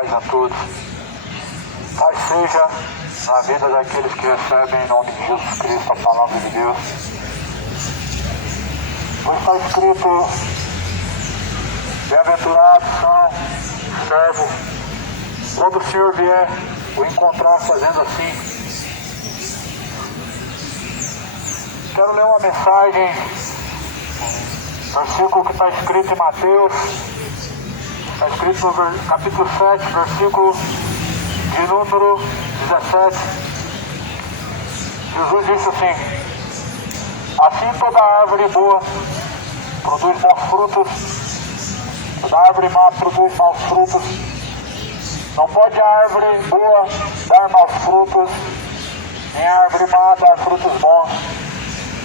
paz a todos. Paz seja na vida daqueles que recebem em nome de Jesus Cristo a palavra de Deus. Pois está escrito: bem-aventurados são os servos, quando o Senhor vier o encontrar fazendo assim. Quero ler uma mensagem, versículo que está escrito em Mateus, está escrito no capítulo 7, versículo de número 17. Jesus disse assim: assim toda árvore boa produz bons frutos, toda árvore má produz maus frutos. Não pode a árvore boa dar maus frutos, nem a árvore má dar frutos bons.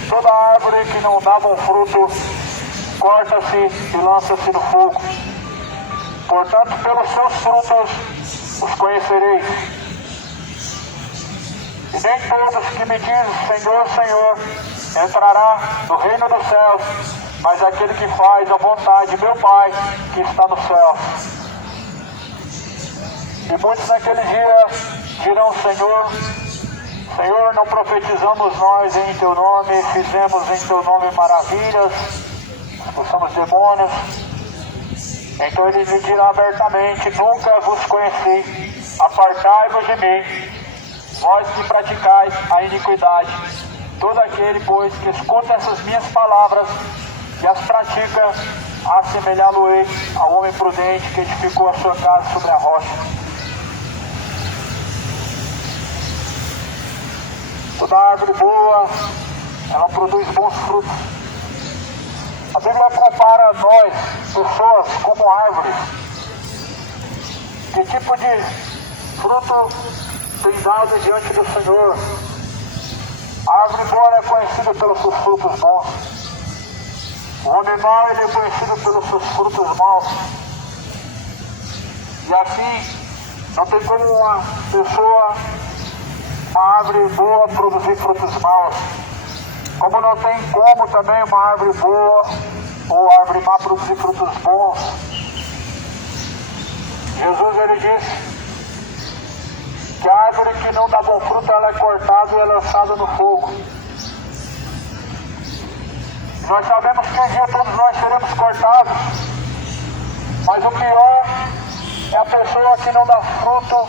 Toda árvore que não dá bom fruto, corta-se e lança-se no fogo. Portanto, pelos seus frutos os conhecereis. E nem todos que me dizem Senhor, Senhor, entrará no reino dos céus, mas aquele que faz a vontade de meu Pai que está no céu. E muitos naquele dia dirão: Senhor, Senhor, não profetizamos nós em Teu nome, fizemos em Teu nome maravilhas, expulsamos demônios. Então Ele lhe dirá abertamente: nunca vos conheci, apartai-vos de mim, vós que praticais a iniquidade. Todo aquele, pois, que escuta essas minhas palavras e as pratica, assemelhá-lo-ei ao homem prudente que edificou a sua casa sobre a rocha. Toda árvore boa, ela produz bons frutos. A Bíblia compara nós, pessoas, como árvores. Que tipo de fruto tem dado diante do Senhor? A árvore boa é conhecida pelos seus frutos bons. O homem mau ele é conhecido pelos seus frutos maus. E assim, não tem como uma pessoa, uma árvore boa, produzir frutos maus. Como não tem como também uma árvore boa ou árvore má produzir frutos bons. Jesus ele disse que a árvore que não dá bom fruto, ela é cortada e é lançada no fogo. Nós sabemos que um dia todos nós seremos cortados, mas o pior é a pessoa que não dá fruto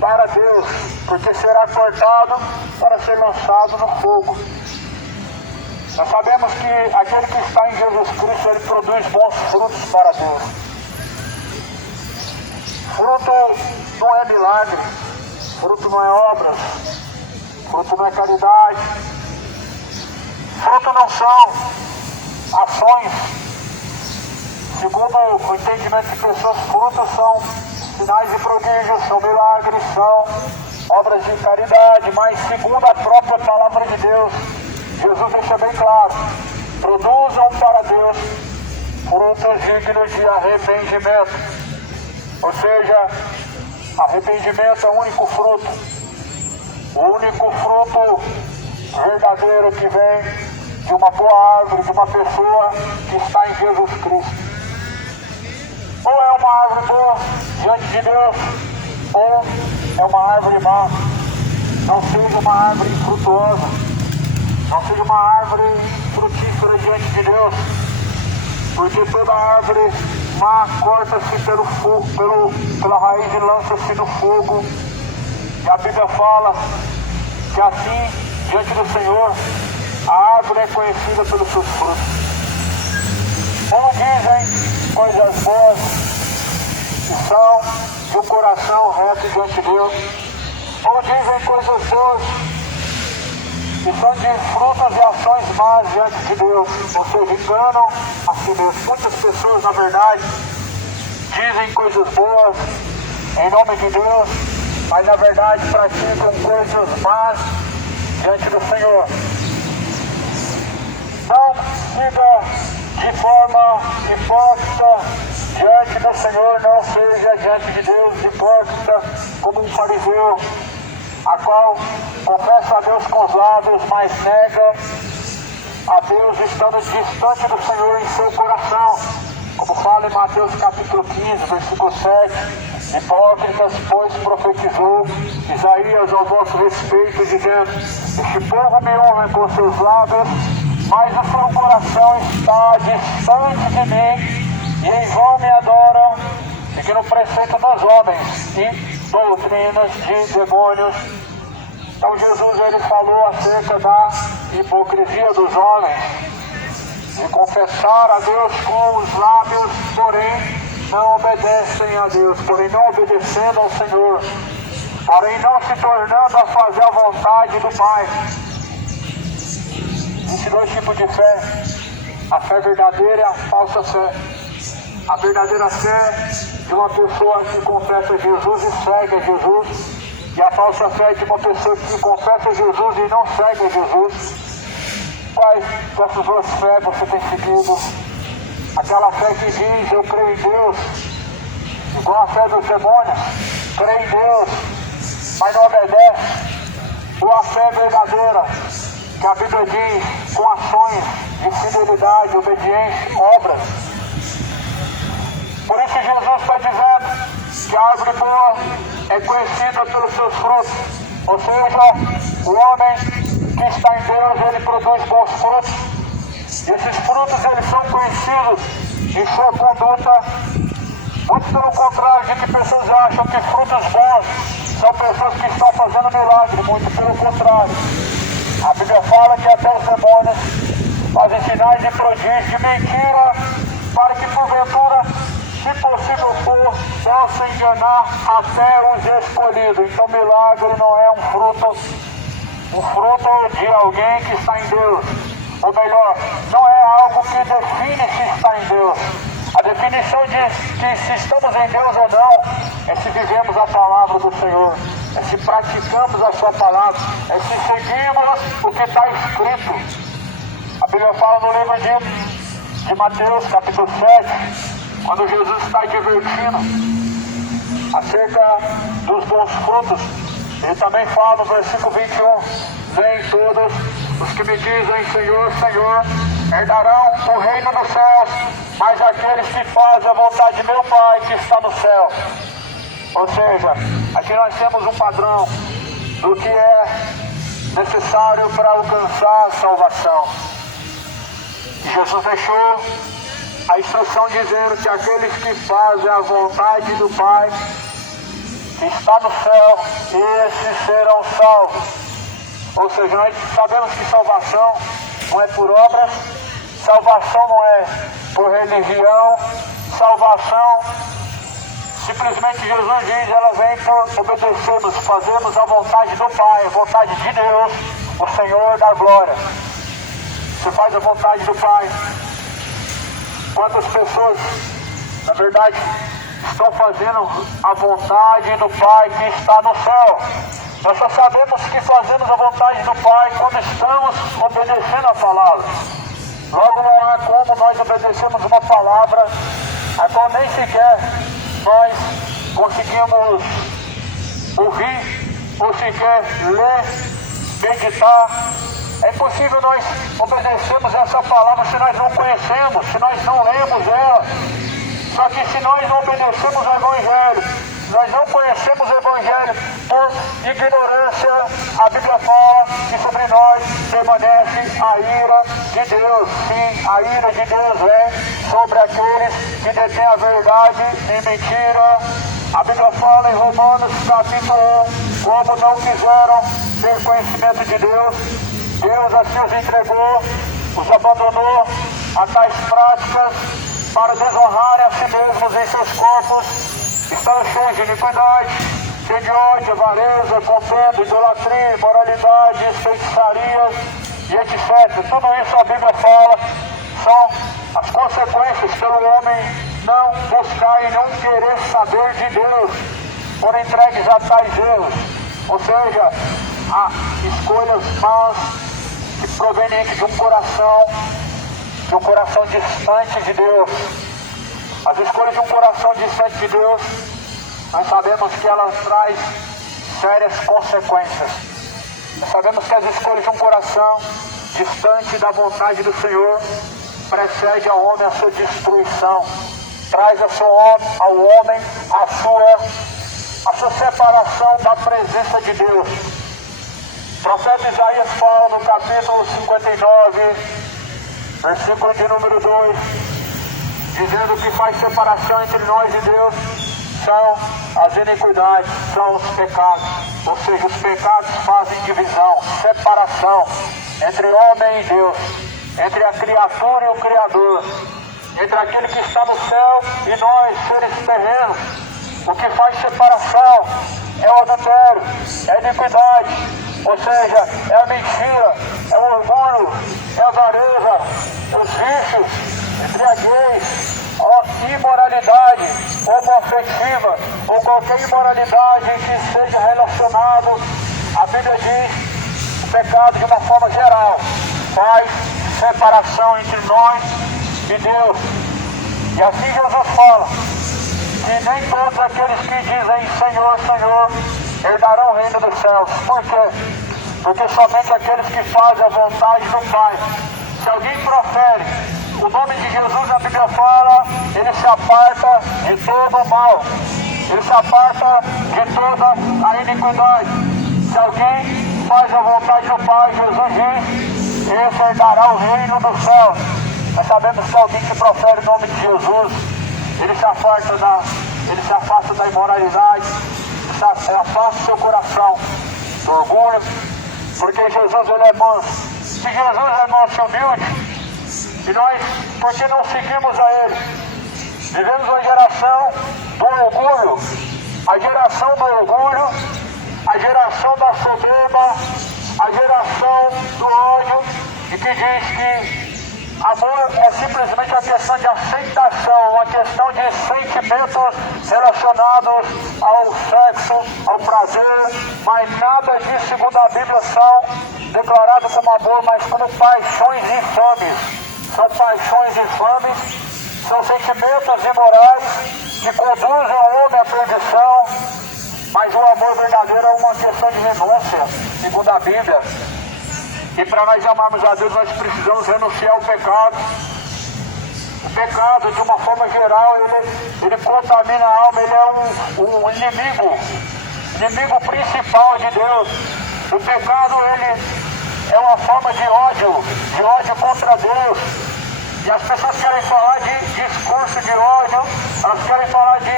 para Deus, porque será cortado para ser lançado no fogo. Nós sabemos que aquele que está em Jesus Cristo, ele produz bons frutos para Deus. Fruto não é milagre, fruto não é obras, fruto não é caridade, fruto não são ações. Segundo o entendimento de pessoas, frutos são sinais e prodígios, são milagres, são obras de caridade, mas segundo a própria palavra de Deus, Jesus deixa bem claro: produzam para Deus frutos dignos de arrependimento. Ou seja, arrependimento é o único fruto verdadeiro que vem de uma boa árvore, de uma pessoa que está em Jesus Cristo. Ou é uma árvore boa diante de Deus, ou é uma árvore má. Não seja uma árvore frutuosa, não seja uma árvore frutífera diante de Deus, porque toda árvore má corta-se pela raiz e lança-se no fogo. E a Bíblia fala que assim, diante do Senhor, a árvore é conhecida pelos seus frutos. Como dizem coisas boas que são de um coração reto diante de Deus, ou dizem coisas boas que são de frutos e ações más diante de Deus, ou seja, enganam a si mesmos. Muitas pessoas, na verdade, dizem coisas boas em nome de Deus, mas na verdade praticam coisas más diante do Senhor. Não siga de forma hipócrita diante do Senhor, não seja diante de Deus hipócrita como um fariseu, a qual confessa a Deus com os lábios, mas nega a Deus estando distante do Senhor em seu coração, como fala em Mateus capítulo 15, versículo 7, Hipócritas, pois profetizou Isaías ao vosso respeito, dizendo: este povo me honra com seus lábios, mas o seu coração está distante de mim, e em vão me adoram, seguindo o preceito dos homens e doutrinas de demônios. Então Jesus ele falou acerca da hipocrisia dos homens, de confessar a Deus com os lábios, porém não obedecem a Deus, porém não obedecendo ao Senhor, porém não se tornando a fazer a vontade do Pai. Existem dois tipos de fé: a fé verdadeira e a falsa fé. A verdadeira fé de uma pessoa que confessa Jesus e segue a Jesus, e a falsa fé de uma pessoa que confessa Jesus e não segue a Jesus. Quais dessas duas fés você tem seguido? Aquela fé que diz: eu creio em Deus, igual a fé dos demônios, crê em Deus, mas não obedece. Ou a fé verdadeira, que a Bíblia diz, com ações de fidelidade, obediência, obras. Por isso Jesus está dizendo que a árvore boa é conhecida pelos seus frutos. Ou seja, o homem que está em Deus, ele produz bons frutos. E esses frutos, eles são conhecidos em sua conduta. Muito pelo contrário de que pessoas acham que frutos bons são pessoas que estão fazendo milagre. Muito pelo contrário. A Bíblia fala que até os demônios fazem sinais de prodígio, de mentira, para que porventura, se possível for, possa enganar até os escolhidos. Então milagre não é um fruto de alguém que está em Deus. Ou melhor, não é algo que define se está em Deus. A definição de que se estamos em Deus ou não é se vivemos a palavra do Senhor, é se praticamos a sua palavra, é se seguimos o que está escrito. A Bíblia fala no livro de Mateus, capítulo 7, quando Jesus está advertindo acerca dos bons frutos. Ele também fala no versículo 21, nem todos os que me dizem Senhor, Senhor, herdarão o reino dos céus, mas aqueles que fazem a vontade de meu Pai que está no céu. Ou seja, aqui nós temos um padrão do que é necessário para alcançar a salvação. E Jesus deixou a instrução dizendo que aqueles que fazem a vontade do Pai que está no céu, esses serão salvos. Ou seja, nós sabemos que salvação não é por obras, salvação não é por religião, salvação, simplesmente Jesus diz, ela vem por obedecermos, fazermos a vontade do Pai, a vontade de Deus, o Senhor da glória. Você faz a vontade do Pai. Quantas pessoas, na verdade, estão fazendo a vontade do Pai que está no céu? Nós só sabemos que fazemos a vontade do Pai quando estamos obedecendo a palavra. Logo não há como nós obedecermos uma palavra a qual nem sequer nós conseguimos ouvir ou sequer ler, meditar. É impossível nós obedecermos essa palavra se nós não conhecemos, se nós não lemos ela. Só que se nós não obedecemos ao Evangelho, nós não conhecemos o Evangelho por ignorância, a Bíblia fala que sobre nós permanece a ira de Deus. Sim, a ira de Deus vem sobre aqueles que detêm a verdade em mentira. A Bíblia fala em Romanos capítulo 1, como não quiseram ter conhecimento de Deus, Deus assim os entregou, os abandonou a tais práticas para desonrarem a si mesmos em seus corpos, estando cheios de iniquidade, cheios de ódio, avareza, contenda, idolatria, imoralidade, feitiçarias e etc. Tudo isso a Bíblia fala, são as consequências pelo homem não buscar e não querer saber de Deus, por entregues a tais erros. Ou seja, há escolhas más que provenientes de um coração distante de Deus. As escolhas de um coração distante de Deus, nós sabemos que elas traz sérias consequências. Nós sabemos que as escolhas de um coração distante da vontade do Senhor precede ao homem a sua destruição. traz ao homem a sua separação da presença de Deus. O profeta Isaías fala no capítulo 59, versículo de número 2, dizendo que faz separação entre nós e Deus são as iniquidades, são os pecados. Ou seja, os pecados fazem divisão, separação entre homem e Deus, entre a criatura e o Criador, entre aquele que está no céu e nós, seres terrenos. O que faz separação é o adultério, é a iniquidade, ou seja, é a mentira, é o orgulho, é a avareza, os vícios, embriaguez, a imoralidade homoafetiva ou qualquer imoralidade que seja relacionado, a Bíblia diz, o pecado de uma forma geral faz separação entre nós e Deus. E assim Jesus fala que nem todos aqueles que dizem Senhor, Senhor, herdarão o reino dos céus. Por quê? Porque somente aqueles que fazem a vontade do Pai. Se alguém profere o nome de Jesus, a Bíblia fala, ele se aparta de todo o mal, ele se aparta de toda a iniquidade. Se alguém faz a vontade do Pai, Jesus diz, esse herdará o reino dos céus. Nós sabemos que alguém que profere o nome de Jesus, ele se afasta da imoralidade, afasta seu coração do orgulho, porque Jesus ele é manso. Se Jesus é manso e humilde, e nós, por que não seguimos a Ele? Vivemos uma geração do orgulho, a geração do orgulho, a geração da soberba, a geração do ódio, e que diz que amor é simplesmente uma questão de aceitação, uma questão de sentimentos relacionados ao sexo, ao prazer, mas nada disso, segundo a Bíblia, são declarados como amor, mas como paixões infames. São paixões infames, são sentimentos imorais que conduzem o homem à perdição, mas o amor verdadeiro é uma questão de renúncia, segundo a Bíblia. E para nós amarmos a Deus, nós precisamos renunciar ao pecado. O pecado, de uma forma geral, ele contamina a alma, ele é um inimigo principal de Deus. O pecado, ele é uma forma de ódio contra Deus. E as pessoas querem falar de discurso de ódio, elas querem falar de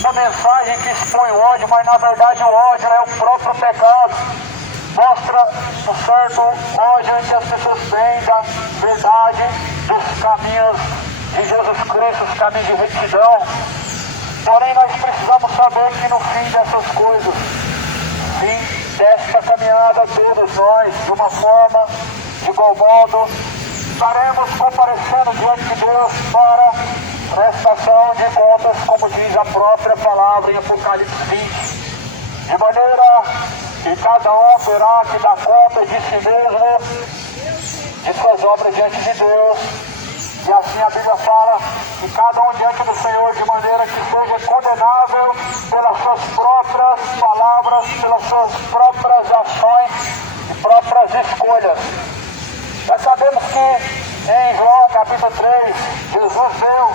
uma mensagem que expõe o ódio, mas na verdade o ódio é o próprio pecado. Mostra um certo ódio que as pessoas têm da verdade, dos caminhos de Jesus Cristo, os caminhos de retidão. Porém, nós precisamos saber que no fim dessas coisas, fim desta caminhada, todos nós, de uma forma, de igual modo, estaremos comparecendo diante de Deus para prestação de contas, como diz a própria palavra em Apocalipse 20, de maneira que cada um terá que dar conta de si mesmo, de suas obras diante de Deus. E assim a Bíblia fala que cada um diante do Senhor, de maneira que seja condenável pelas suas próprias palavras, pelas suas próprias ações e próprias escolhas. Nós sabemos que em João capítulo 3, Jesus veio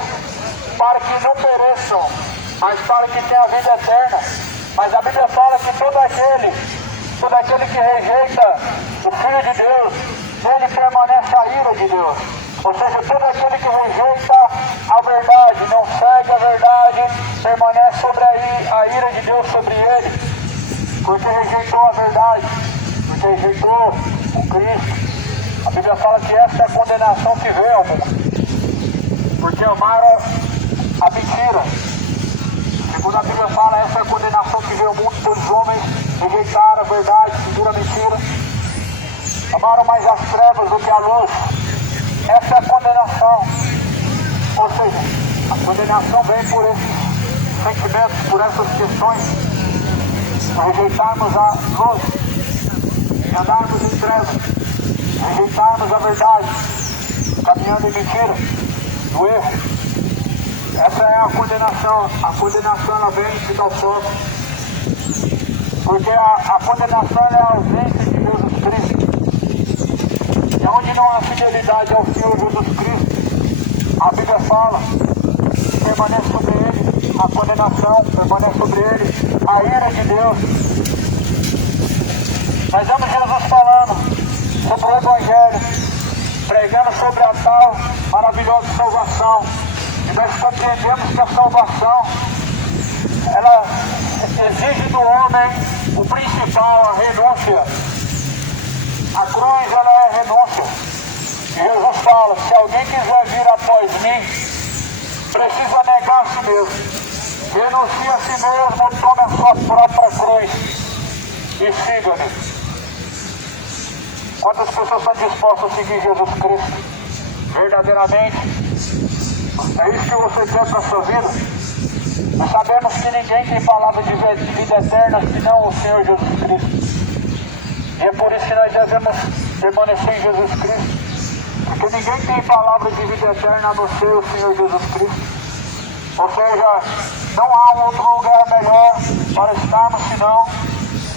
para que não pereçam, mas para que tenham a vida eterna. Mas a Bíblia fala que todo aquele que rejeita o Filho de Deus, nele permanece a ira de Deus. Ou seja, todo aquele que rejeita a verdade, não segue a verdade, permanece sobre a ira de Deus sobre ele, porque rejeitou a verdade, porque rejeitou o Cristo. A Bíblia fala que essa é a condenação que veio ao mundo, porque amaram a mentira. Segundo a Bíblia fala, essa é a condenação que veio ao mundo, pois os homens rejeitaram a verdade, seguiram a mentira, amaram mais as trevas do que a luz. Essa é a condenação. Ou seja, a condenação vem por esses sentimentos, por essas questões, para rejeitarmos a luz, e andarmos em trevas, rejeitarmos a verdade, caminhando em mentira, no erro. Essa é a condenação. A condenação ela vem de tal forma, porque a condenação é a ausência de Jesus Cristo. E onde não há fidelidade ao Senhor Jesus Cristo, a Bíblia fala que permanece sobre ele a condenação, permanece sobre ele a ira de Deus. Nós vemos Jesus falando sobre o Evangelho, pregando sobre a tal maravilhosa salvação. E nós compreendemos que a salvação, ela exige do homem o principal, a renúncia. A cruz, ela é renúncia. E Jesus fala, se alguém quiser vir após mim, precisa negar a si mesmo. Renuncie a si mesmo, tome a sua própria cruz e siga-me. Quantas pessoas estão dispostas a seguir Jesus Cristo verdadeiramente? É isso que você quer para a sua vida? Nós sabemos que ninguém tem palavra de vida eterna senão o Senhor Jesus Cristo. E é por isso que nós devemos permanecer em Jesus Cristo. Porque ninguém tem palavra de vida eterna a não ser o Senhor Jesus Cristo. Ou seja, não há um outro lugar melhor para estarmos senão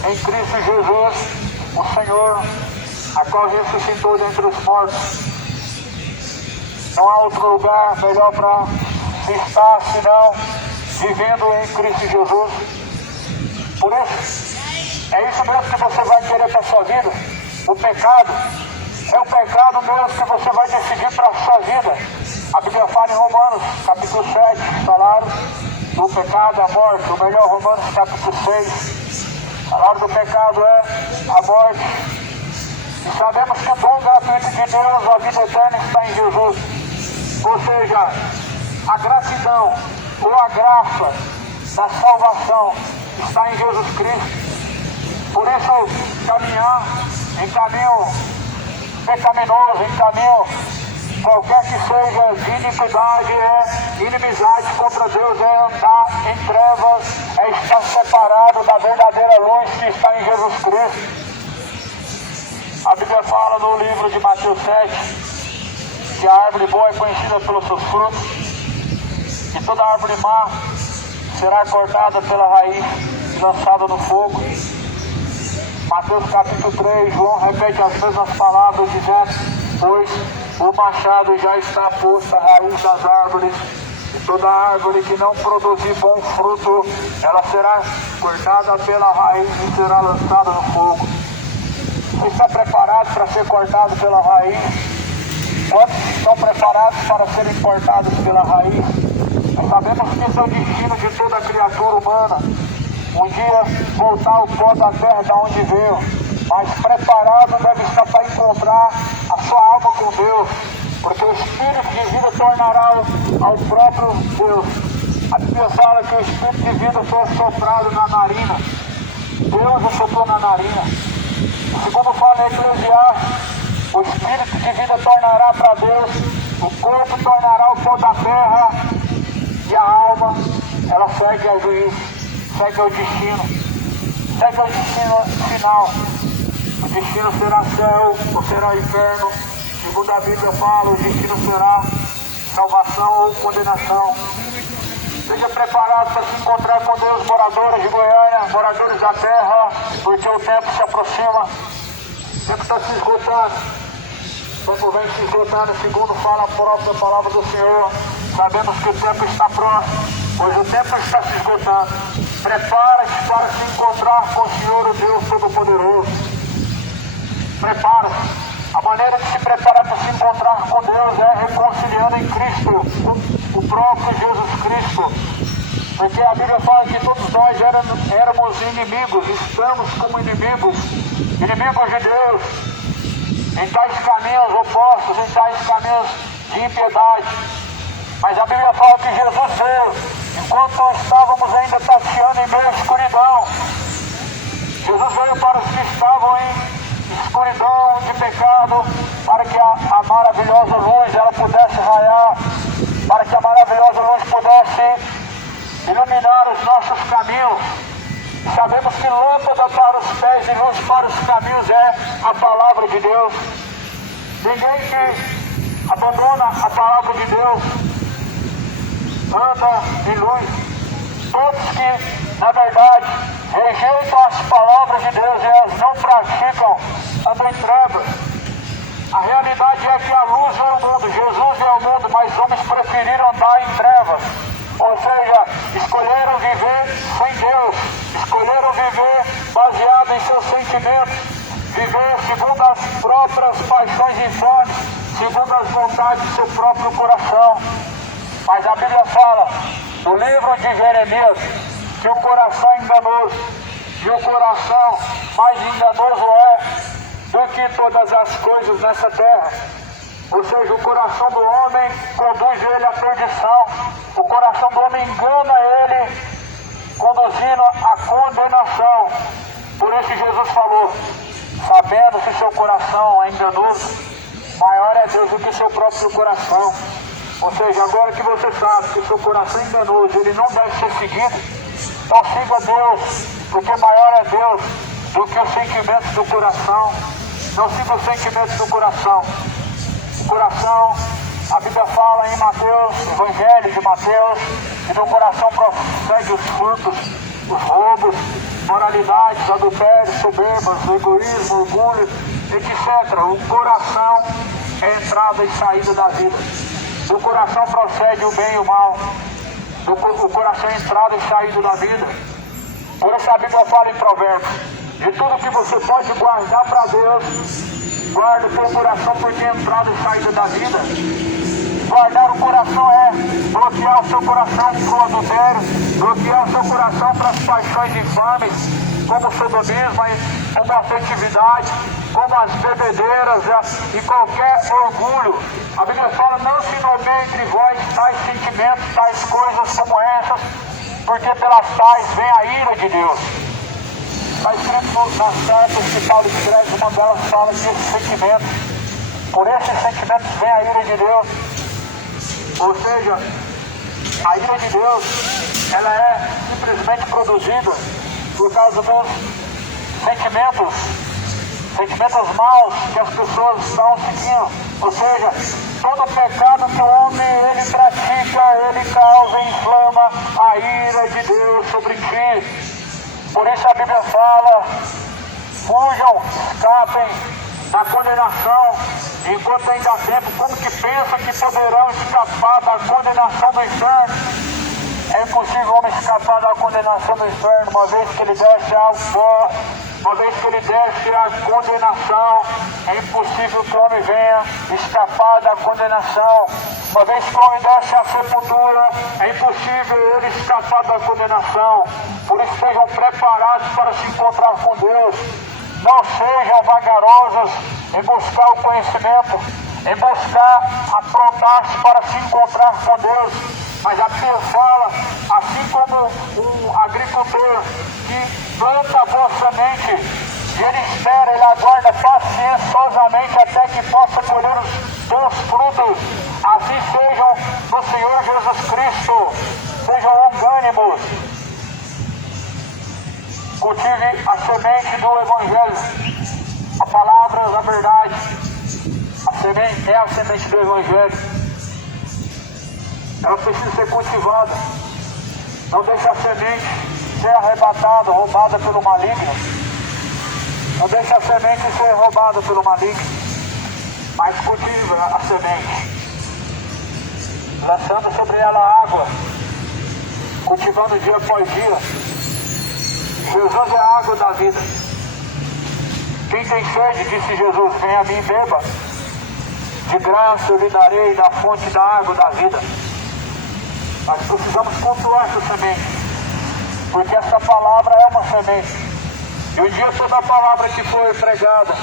em Cristo Jesus, o Senhor, a qual ressuscitou dentre os mortos. Não há outro lugar melhor para estar senão vivendo em Cristo Jesus. Por isso, é isso mesmo que você vai querer para a sua vida. O pecado é o pecado mesmo que você vai decidir para a sua vida. A Bíblia fala em Romanos, capítulo 7, salário do pecado é a morte. O melhor, Romanos, capítulo 6. O salário do pecado é a morte. E sabemos que o dom gratuito de Deus, a vida eterna, está em Jesus. Ou seja, a gratidão ou a graça da salvação está em Jesus Cristo. Por isso, caminhar em caminho pecaminoso, em caminho qualquer que seja de iniquidade, é inimizade contra Deus, é andar em trevas, é estar separado da verdadeira luz que está em Jesus Cristo. A Bíblia fala no livro de Mateus 7 que a árvore boa é conhecida pelos seus frutos, e toda árvore má será cortada pela raiz e lançada no fogo. Mateus capítulo 3, João repete as mesmas palavras, dizendo, pois o machado já está posto à raiz das árvores, e toda árvore que não produzir bom fruto, ela será cortada pela raiz e será lançada no fogo. Você está preparado para ser cortado pela raiz? Quantos estão preparados para serem cortados pela raiz? Nós sabemos que isso é o destino de toda criatura humana. Um dia voltar ao pó da terra de onde veio, mas preparado deve estar para encontrar a sua alma com Deus, porque o Espírito de vida tornará ao próprio Deus. A Bíblia fala que o Espírito de vida foi soprado na narina. Deus o soprou na narina. Segundo fala em Eclesiastes, o Espírito de vida tornará para Deus, o corpo tornará o pó da terra, e a alma, ela segue ao juízo, segue ao destino final. O destino será céu ou será inferno. Segundo a Bíblia fala, o destino será salvação ou condenação. Seja preparado para se encontrar com Deus, moradores de Goiânia, moradores da terra, porque o tempo se aproxima. O tempo está se esgotando. O tempo vem se esgotando, segundo fala a própria palavra do Senhor. Sabemos que o tempo está próximo, pois o tempo está se esgotando. Prepara-te para se encontrar com o Senhor, o Deus Todo-Poderoso. Prepara-se. A maneira de se preparar para se encontrar com Deus é reconciliando em Cristo, o próprio Jesus Cristo. Porque a Bíblia fala que todos nós éramos inimigos, estamos como inimigos de Deus, em tais caminhos opostos, em tais caminhos de impiedade. Mas a Bíblia fala que Jesus veio, enquanto estávamos ainda tateando em meio à escuridão. Jesus veio para os que estavam em escuridão de pecado, para que a maravilhosa luz ela pudesse raiar, para que a maravilhosa luz pudesse iluminar os nossos caminhos. Sabemos que lâmpada para os pés e luz para os caminhos é a palavra de Deus. Ninguém que abandona a palavra de Deus anda em luz. Todos que, na verdade, rejeitam as palavras de Deus e as não praticam, andam em trevas. A realidade é que a luz é o mundo, Jesus é o mundo, mas homens preferiram andar em trevas. Ou seja, escolheram viver sem Deus, escolheram viver baseado em seus sentimentos, viver segundo as próprias paixões infames, segundo as vontades do seu próprio coração. Mas a Bíblia fala, no livro de Jeremias, que o coração é enganoso, e o coração mais enganoso é do que todas as coisas nessa terra. Ou seja, o coração do homem conduz ele à perdição, o coração do homem engana ele, conduzindo à condenação. Por isso Jesus falou, sabendo que seu coração é enganoso, maior é Deus do que seu próprio coração. Ou seja, agora que você sabe que seu coração é enganoso, ele não deve ser seguido, então siga Deus, porque maior é Deus do que os sentimentos do coração. Não siga os sentimentos do coração. O coração, a Bíblia fala em Mateus, Evangelho de Mateus, que do coração procede os frutos, os roubos, moralidades, adultérios, soberbas, egoísmo, orgulho, etc. O coração é entrada e saída da vida. Do coração procede o bem e o mal. O coração é entrada e saída da vida. Por isso a Bíblia fala em Provérbios, de tudo que você pode guardar para Deus, guarda o teu coração porque é entrada e saída da vida. Guardar o coração é bloquear o seu coração para o adultério, bloquear o seu coração para as paixões infames, como o sodomismo, como a afetividade, como as bebedeiras e qualquer orgulho. A Bíblia fala, não se nomeie entre vós tais sentimentos, tais coisas como essas, porque pelas tais vem a ira de Deus. Está escrito nas cartas que Paulo escreve, uma delas fala que esses sentimentos, por esses sentimentos vem a ira de Deus. Ou seja, a ira de Deus, ela é simplesmente produzida por causa dos sentimentos maus que as pessoas estão seguindo. Ou seja, todo pecado que o homem ele pratica, ele causa e inflama a ira de Deus sobre ti. Por isso a Bíblia fala, fujam, escapem da condenação, enquanto ainda há tempo. Como que pensa que poderão escapar da condenação do inferno? É impossível o homem escapar da condenação do inferno, uma vez que ele desce ao pó, uma vez que ele desce à condenação. É impossível que o homem venha escapar da condenação. Uma vez que o homem desce à sepultura, é impossível ele escapar da condenação. Por isso sejam preparados para se encontrar com Deus. Não sejam vagarosos em buscar o conhecimento, em buscar aprontar-se para se encontrar com Deus. Mas a Bíblia fala, assim como um agricultor que planta a boa semente, e ele espera, ele aguarda pacientemente até que possa colher os bons frutos, assim sejam no Senhor Jesus Cristo, sejam longânimos. Cultive a semente do Evangelho, a palavra da verdade. A semente é a semente do Evangelho. Ela precisa ser cultivada. Não deixe a semente ser arrebatada, roubada pelo maligno. Não deixe a semente ser roubada pelo maligno. Mas cultive a semente, lançando sobre ela água, cultivando dia após dia. Jesus é a água da vida. Quem tem sede, disse Jesus, venha a mim e beba. De graça eu lhe darei da fonte da água da vida. Nós precisamos cultuar essa semente, porque essa palavra é uma semente. E um dia toda palavra que foi pregada,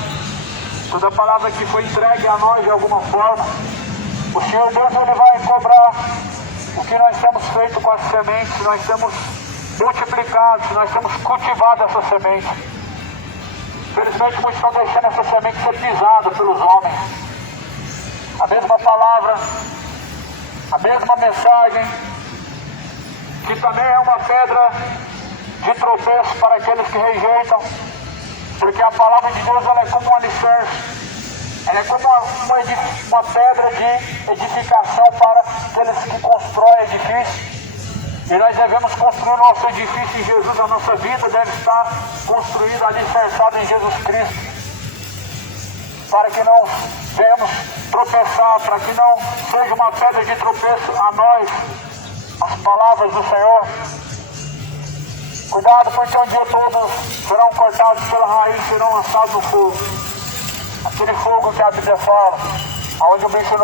toda palavra que foi entregue a nós de alguma forma, o Senhor Deus ele vai cobrar o que nós temos feito com as sementes, se nós temos multiplicado, se nós temos cultivado essa semente. Infelizmente muitos estão deixando essa semente ser pisada pelos homens. A mesma palavra, a mesma mensagem, que também é uma pedra de tropeço para aqueles que rejeitam, porque a palavra de Deus ela é como um alicerce, ela é como uma pedra de edificação para aqueles que constroem edifícios. E nós devemos construir o nosso edifício em Jesus. A nossa vida deve estar construída, alicerçada em Jesus Cristo, para que não venhamos tropeçar, para que não seja uma pedra de tropeço a nós, as palavras do Senhor. Cuidado, porque um dia todos serão cortados pela raiz e serão lançados no fogo. Aquele fogo que a Bíblia fala, onde o bicho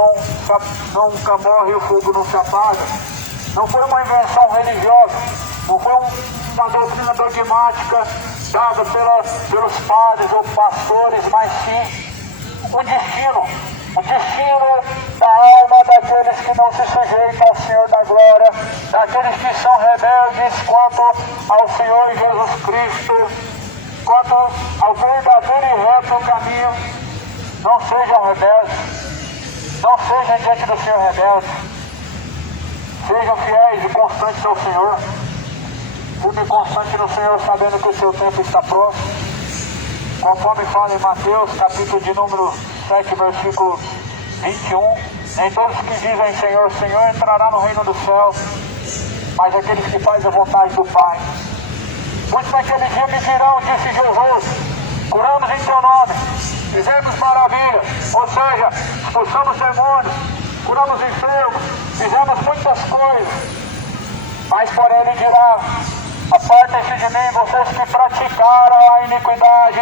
nunca morre e o fogo não se apaga. Não foi uma invenção religiosa, não foi uma doutrina dogmática dada pelos padres ou pastores, mas sim o destino da alma daqueles que não se sujeitam ao Senhor da glória, daqueles que são rebeldes quanto ao Senhor Jesus Cristo, quanto ao verdadeiro e reto caminho. Não sejam rebeldes, não sejam diante do Senhor rebeldes, sejam fiéis e constantes ao Senhor, firme e constante no Senhor, sabendo que o seu tempo está próximo, conforme fala em Mateus, capítulo de número 7, versículo 21, nem todos que dizem Senhor, Senhor entrará no reino dos céus, mas aqueles que fazem a vontade do Pai. Muitos naquele dia me dirão, disse Jesus, curamos em teu nome, fizemos maravilha, ou seja, expulsamos demônios, curamos enfermos, fizemos muitas coisas. Mas porém ele dirá, apartem-se de mim, vocês que praticaram a iniquidade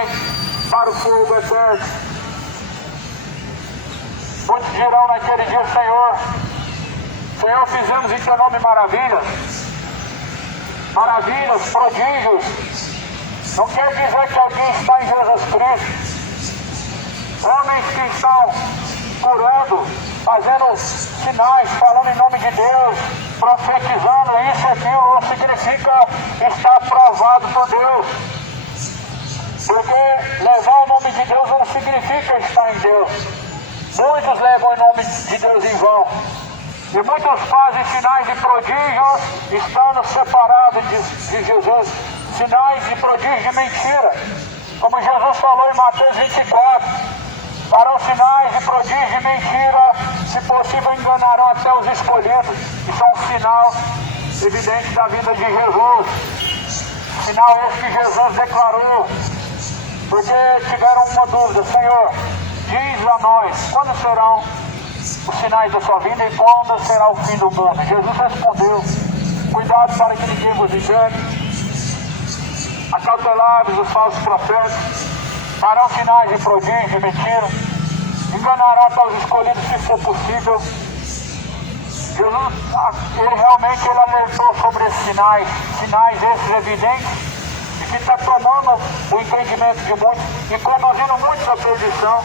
para o fogo eterno. Muitos dirão naquele dia, Senhor, fizemos em teu nome maravilhas, prodígios. Não quer dizer que alguém está em Jesus Cristo. Homens que estão curando, fazendo sinais, falando em nome de Deus, profetizando isso e aquilo, não significa estar aprovado por Deus. Porque levar o nome de Deus não significa estar em Deus. Muitos levam o nome de Deus em vão. E muitos fazem sinais e prodígios estando separados de Jesus. Sinais e prodígios de mentira. Como Jesus falou em Mateus 24. Farão sinais e prodígios de mentira, se possível enganarão até os escolhidos. Isso é um sinal evidente da vida de Jesus. Sinal esse que Jesus declarou. Porque tiveram uma dúvida, Senhor, diz a nós, quando serão os sinais da sua vinda e quando será o fim do mundo? Jesus respondeu, cuidado para que ninguém vos engane. Acautelai-vos os falsos profetas, farão sinais de prodígio, de mentira, enganará para os escolhidos se for possível. Jesus, ele alertou sobre esses sinais esses evidentes, e que está tomando o entendimento de muitos e conduzindo muitos à perdição.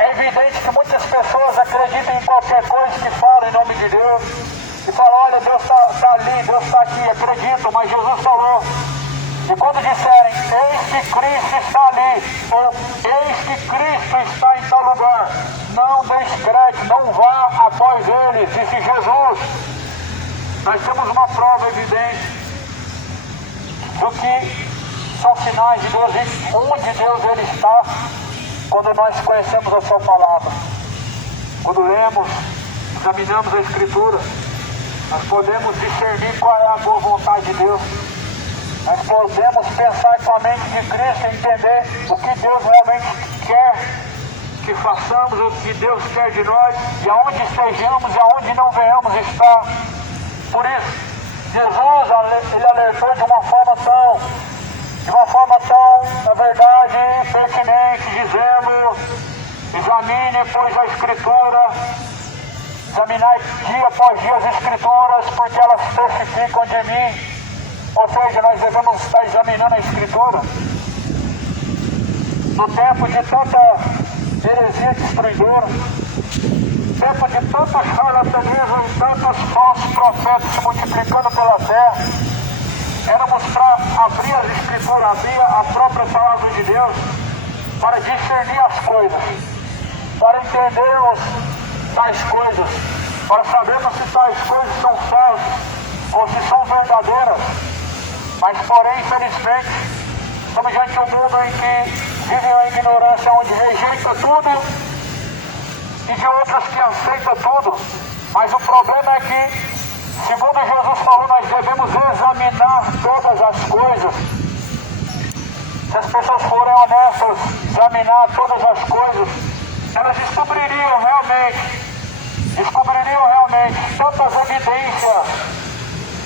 É evidente que muitas pessoas acreditam em qualquer coisa que fala em nome de Deus, e falam, olha, Deus está ali, Deus está aqui, acreditam, mas Jesus falou. E quando disserem, eis que Cristo está ali, ou eis que Cristo está em tal lugar, não descrete, não vá após eles, disse Jesus. Nós temos uma prova evidente do que são sinais de Deus, e onde Deus ele está, quando nós conhecemos a sua palavra. Quando lemos, examinamos a Escritura, nós podemos discernir qual é a boa vontade de Deus. Nós podemos pensar com a mente de Cristo e entender o que Deus realmente quer que façamos, o que Deus quer de nós, e aonde estejamos e aonde não venhamos estar. Por isso, Jesus ele alertou de uma forma tão, na verdade, pertinente, dizendo, examine, pois, a Escritura, examinai dia após dia as Escrituras, porque elas testificam de mim. Ou seja, nós devemos estar examinando a Escritura. No tempo de tanta heresia destruidora, tempo de tanta charlatanismo e tantos falsos profetas se multiplicando pela terra, éramos para abrir as Escrituras, abrir a própria palavra de Deus, para discernir as coisas, para entendermos tais coisas, para sabermos se tais coisas são falsas ou se são verdadeiras. Mas, porém, infelizmente, estamos diante de um mundo em que vivem a ignorância, onde rejeita tudo, e de outros que aceita tudo. Mas o problema é que, segundo Jesus falou, nós devemos examinar todas as coisas. Se as pessoas forem honestas, examinar todas as coisas, elas descobririam realmente simplesmente tantas evidências,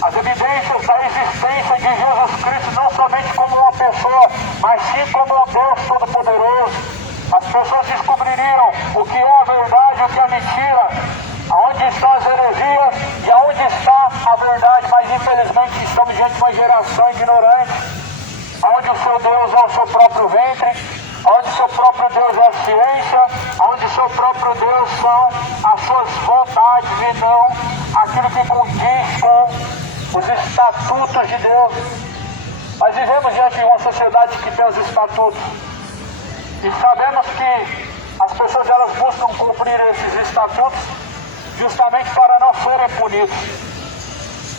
as evidências da existência de Jesus Cristo, não somente como uma pessoa, mas sim como um Deus Todo-Poderoso. As pessoas descobririam o que é a verdade e o que é mentira, aonde estão as heresias e aonde está a verdade, mas infelizmente estamos diante de uma geração ignorante, onde o seu Deus é o seu próprio ventre, onde o seu próprio Deus é a ciência, onde o seu próprio Deus são as suas vontades e não aquilo que condiz com os estatutos de Deus. Nós vivemos diante de uma sociedade que tem os estatutos e sabemos que as pessoas elas buscam cumprir esses estatutos justamente para não serem punidos.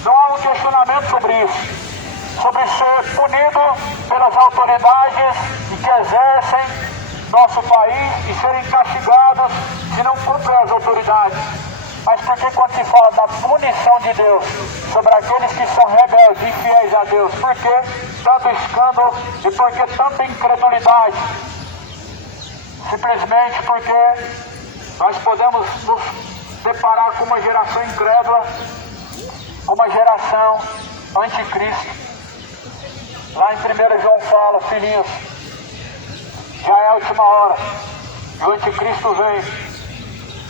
Não há um questionamento sobre isso, sobre ser punido pelas autoridades que exercem nosso país e serem castigados se não cumprem as autoridades. Mas por que quando se fala da punição de Deus sobre aqueles que são rebeldes e infiéis a Deus? Por que tanto escândalo e por que tanta incredulidade? Simplesmente porque nós podemos nos deparar com uma geração incrédula, uma geração anticristo. Lá em 1 João fala, filhinhos, já é a última hora, e o anticristo vem.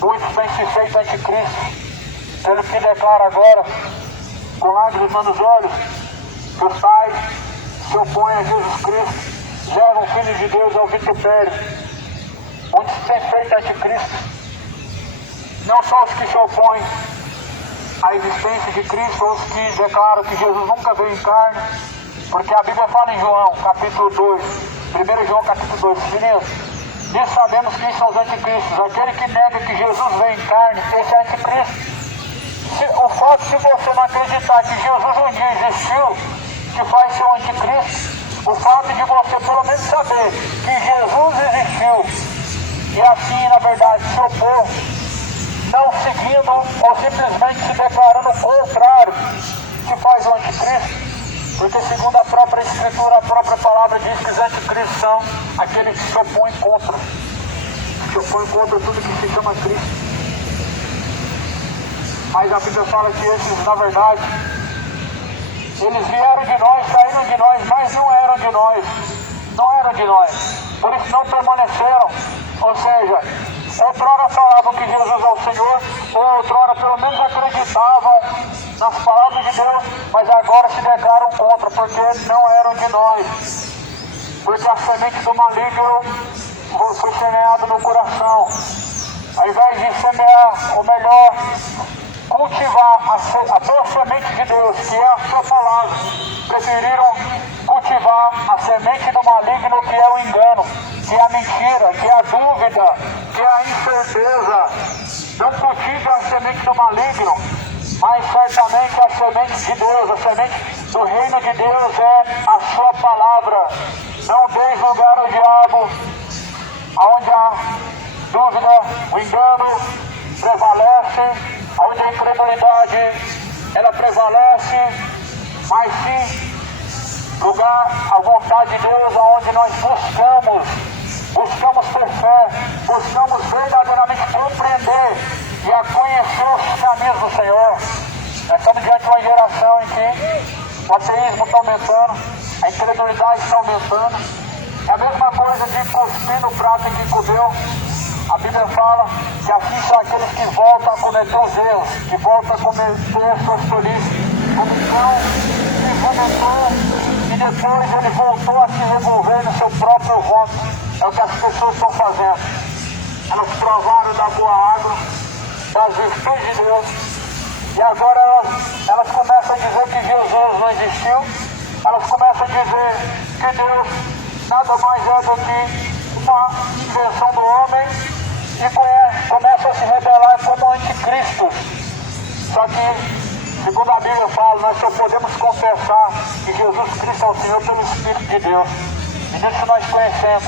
Muitos têm se feito anticristo, pelo que declara agora, com lágrimas nos olhos, que os pais se opõem a Jesus Cristo, levam o Filho de Deus ao vitupério. Muitos têm feito anticristo, não só os que se opõem à existência de Cristo, ou os que declaram que Jesus nunca veio em carne, porque a Bíblia fala em João, capítulo 2, 1 João, capítulo 2, filhinhos, nisso sabemos quem são os anticristos. Aquele que nega que Jesus veio em carne, esse é anticristo. O fato de você não acreditar que Jesus um dia existiu, te faz ser um anticristo. O fato de você pelo menos saber que Jesus existiu, e assim, na verdade, se opor, não seguindo ou simplesmente se declarando o contrário, te faz um anticristo. Porque segundo a própria Escritura, a própria palavra diz que os anticristos são aqueles que se opõem contra. Se opõem contra tudo que se chama Cristo. Mas a Bíblia fala que esses, na verdade, eles vieram de nós, saíram de nós, mas não eram de nós. Não eram de nós. Por isso não permaneceram. Ou seja, outrora falavam que Jesus é o Senhor, ou outrora pelo menos acreditavam nas palavras de Deus, mas agora se declaram contra, porque não eram de nós. Porque a semente do maligno foi semeada no coração. Ao invés de semear, ou melhor, cultivar a boa semente de Deus, que é a sua palavra, preferiram cultivar a semente do maligno, que é o engano, que é a mentira, que é a dúvida, que é a incerteza. Não cultive a semente do maligno, mas certamente a semente de Deus, a semente do reino de Deus é a sua palavra. Não deis lugar ao diabo, onde a dúvida, o engano prevalece, onde a incredulidade ela prevalece, mas sim lugar à vontade de Deus, onde nós buscamos ter fé, buscamos verdadeiramente compreender e a conhecer os caminhos do Senhor. Nós estamos diante de uma geração em que o ateísmo está aumentando, a incredulidade está aumentando. É a mesma coisa de cuspir no prato em que comeu. A Bíblia fala que assim são aqueles que voltam a cometer os erros, que voltam a cometer as suas tolices. Como então se vomitou e depois ele voltou a se revolver no seu próprio vômito. É o que as pessoas estão fazendo. Elas provaram da boa água, das virtudes de Deus, e agora elas começam a dizer que Jesus não existiu. Elas começam a dizer que Deus nada mais é do que uma invenção do homem, e começam a se rebelar como anticristos. Só que, segundo a Bíblia fala, nós só podemos confessar que Jesus Cristo é o Senhor pelo Espírito de Deus. E nisso nós conhecemos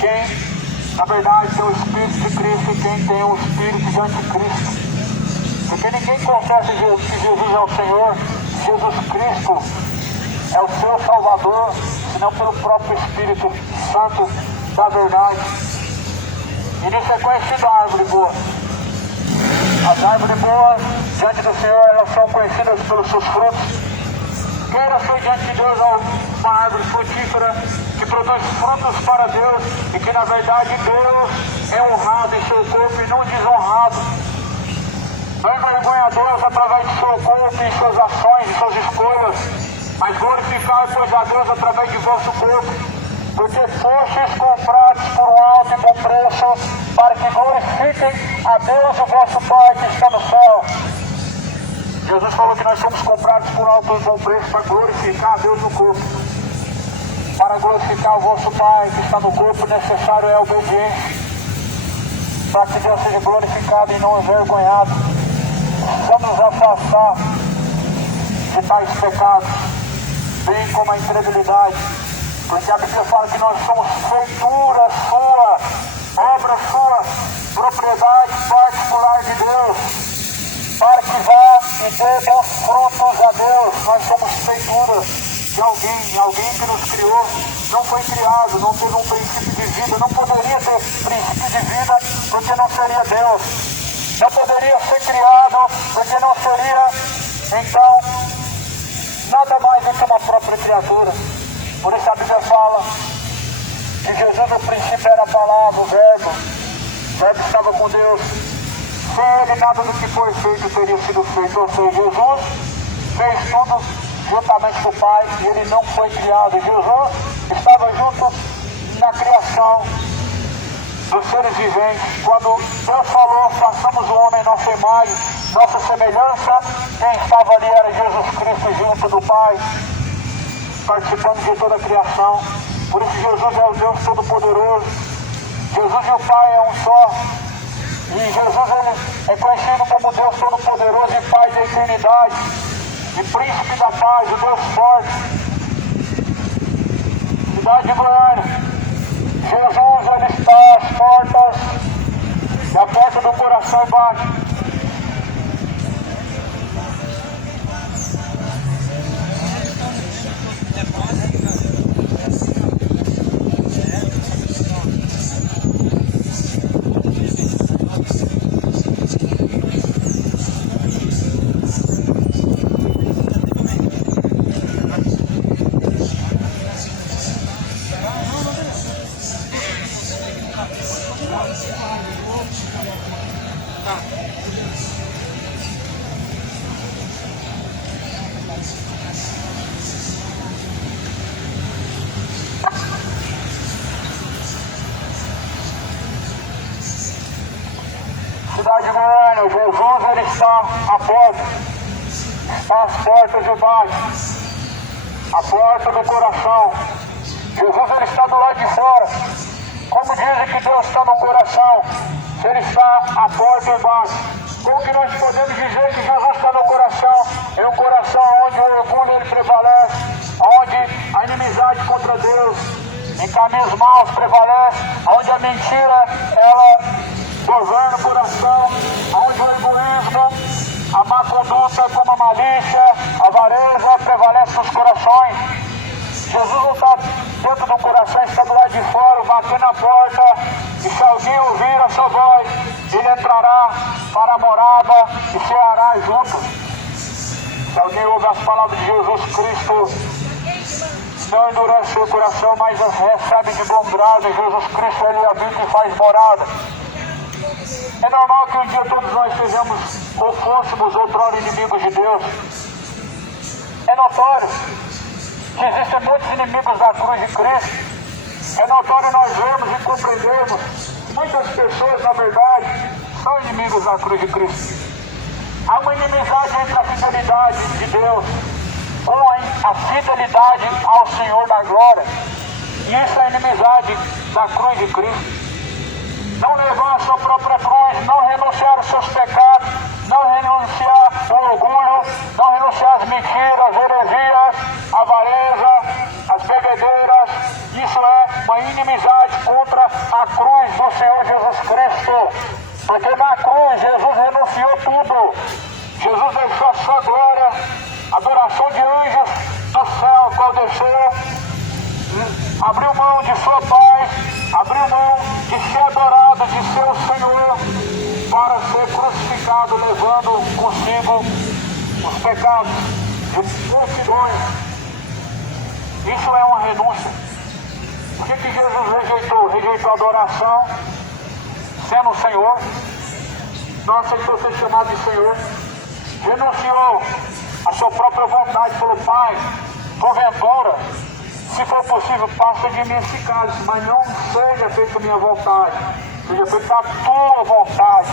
quem, na verdade, tem o Espírito de Cristo e quem tem o Espírito de Anticristo. Porque ninguém confessa que Jesus é o Senhor, Jesus Cristo é o seu Salvador, senão pelo próprio Espírito Santo da verdade. E nisso é conhecida a árvore boa. As árvores boas diante do Senhor, elas são conhecidas pelos seus frutos. Queira ser diante de Deus uma árvore frutífera que produz frutos para Deus e que na verdade Deus é honrado em seu corpo e não desonrado. Não envergonha a Deus através de seu corpo e suas ações e suas escolhas, mas glorificar, pois, a Deus através de vosso corpo, porque fostes comprados por um alto e bom preço, para que glorifiquem a Deus, o vosso Pai que está no céu. Jesus falou que nós somos comprados por um alto e bom preço para glorificar a Deus no corpo. Para glorificar o vosso Pai que está no corpo, necessário é a obediência, para que Deus seja glorificado e não envergonhado. Precisamos nos afastar de tais pecados, bem como a incredulidade, porque a Bíblia fala que nós somos feitura sua, obra sua, propriedade particular de Deus, para que vá e dê bons frutos a Deus. Nós somos feitura de alguém que nos criou, não foi criado, não teve um princípio de vida, não poderia ter princípio de vida porque não seria Deus, não poderia ser criado porque não seria, então, nada mais do que uma própria criatura. Por isso a Bíblia fala que Jesus no princípio era a palavra, o verbo estava com Deus, sem ele nada do que foi feito teria sido feito. Ou seja, Jesus fez tudo juntamente com o Pai e ele não foi criado. Jesus estava junto na criação dos seres viventes. Quando Deus falou, façamos o homem nossa imagem, nossa semelhança, quem estava ali era Jesus Cristo junto do Pai, participando de toda a criação. Por isso Jesus é o Deus Todo-Poderoso. Jesus e o Pai é um só. E Jesus ele é conhecido como Deus Todo-Poderoso e Pai da eternidade, e Príncipe da Paz, o Deus forte. Cidade de Goiânia, Jesus ele está às portas, da porta do coração e bate. Cidade de Goiânia, Jesus ele está à porta, está às portas de baixo, a porta do coração. Jesus ele está do lado de fora. Como dizem que Deus está no coração, se ele está à porta embaixo, como que nós podemos dizer que Jesus está no coração? É um coração onde o orgulho ele prevalece, onde a inimizade contra Deus, em caminhos maus prevalece, onde a mentira ela governa o coração, onde o egoísmo, a má conduta como a malícia, a avareza prevalece nos corações. Jesus não está dentro do coração, está do lado de fora, batendo na porta, e se alguém ouvir a sua voz, ele entrará para a morada e ceará junto. Se alguém ouve as palavras de Jesus Cristo, não endurece seu coração, mas recebe de bom grado. Jesus Cristo ele habita e faz morada. É normal que um dia todos nós sejamos ou fôssemos outrora inimigos de Deus. É notório que existem muitos inimigos da cruz de Cristo. É notório nós vemos e compreendemos que muitas pessoas, na verdade, são inimigos da cruz de Cristo. Há uma inimizade entre a fidelidade de Deus com a fidelidade ao Senhor da glória. E isso é a inimizade da cruz de Cristo. Não levar a sua própria cruz, não renunciar aos seus pecados, não renunciar ao orgulho, não renunciar às mentiras, heresias, a avareza, as bebedeiras. Isso é uma inimizade contra a cruz do Senhor Jesus Cristo. Porque na cruz Jesus renunciou tudo. Jesus deixou a sua glória, adoração de anjos do céu, qual desceu, abriu mão de sua paz, abriu mão de ser adorado, de ser o Senhor, para ser crucificado pecado, levando consigo os pecados de multidões. Isso é uma renúncia. O que Jesus rejeitou? Rejeitou a adoração, sendo o Senhor. Não aceitou ser chamado de Senhor. Renunciou a sua própria vontade pelo Pai. Porventura, se for possível, passa de mim esse cálice, mas não seja feita a minha vontade, seja feita a tua vontade.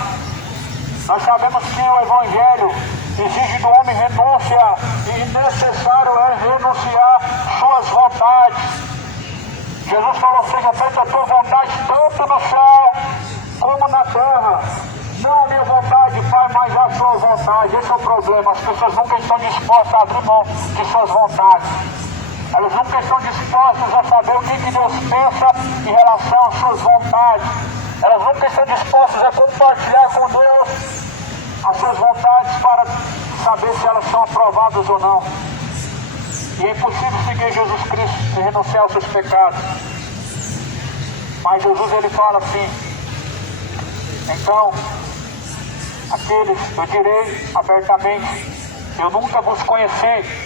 Nós sabemos que o Evangelho exige do homem renúncia, e necessário é renunciar suas vontades. Jesus falou: seja feita a tua vontade, tanto no céu como na terra. Não a minha vontade, Pai, mas a tua vontade. Esse é o problema. As pessoas nunca estão dispostas a abrir mão de suas vontades. Elas nunca estão dispostas a saber o que Deus pensa em relação às suas vontades. Elas nunca estão dispostas a compartilhar com Deus as suas vontades para saber se elas são aprovadas ou não. E é impossível seguir Jesus Cristo e renunciar aos seus pecados. Mas Jesus, ele fala assim: então, aqueles, eu direi abertamente, eu nunca vos conheci.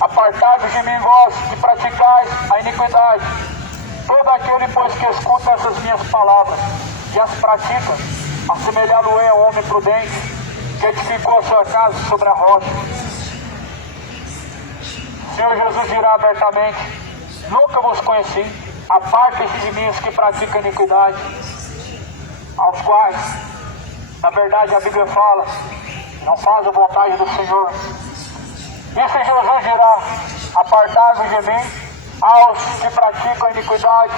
Apartai-vos de mim, vós que praticais a iniquidade. Todo aquele, pois, que escuta essas minhas palavras e as pratica, assemelhá-lo-é ao homem prudente, que edificou a sua casa sobre a rocha. O Senhor Jesus dirá abertamente: nunca vos conheci. Apartem-se de mim os que praticam a iniquidade, aos quais, na verdade, a Bíblia fala, não faz a vontade do Senhor. Isso Jesus dirá: apartai-vos de mim, aos que praticam a iniquidade,